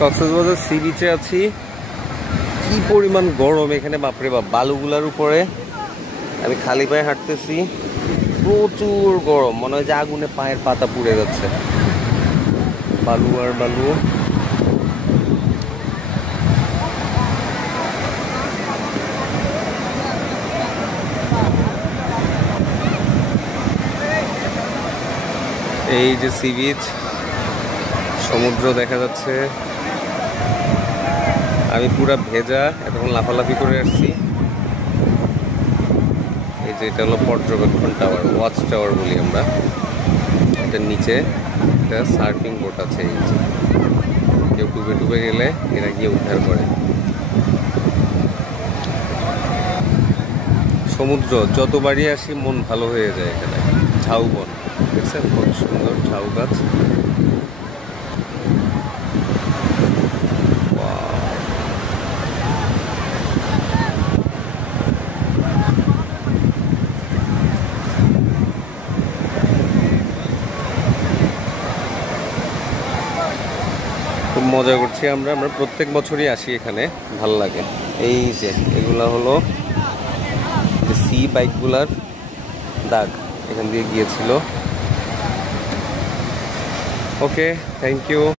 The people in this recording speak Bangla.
কক্সবাজার সি বিচে আছি। কি পরিমাণ গরম এখানে, বাপরে বাপ। বালুগুলার উপরে আমি খালি পায়ে হাঁটতেছি, প্রচুর গরম, মনে হয় যে আগুনে পায়ের পাতা পুড়ে যাচ্ছে। বালু আর বালু। এই যে সি বিচ, সমুদ্র দেখা যাচ্ছে। আমি পুরা ভেজা, এতক্ষণ লাফালাফি করে আসছি। এই যে এটা হলো পর্যবেক্ষণ টাওয়ার, ওয়াচ টাওয়ার বলি আমরা। এটার নিচে একটা সার্ফিং বোট আছে। এই যে কেউ ডুবে ডুবে গেলে এরা গিয়ে উদ্ধার করে। সমুদ্র যতবারই আসি মন ভালো হয়ে যায়। এখানে ঝাউবন দেখছেন, কত সুন্দর ঝাউ গাছ। খুব মজা করছি আমরা প্রত্যেক বছরই আসি এখানে, ভাল লাগে। এই যে এগুলা হলো সি বাইকগুলার দাগ, এখান দিয়ে গিয়েছিল। ওকে, থ্যাংক ইউ।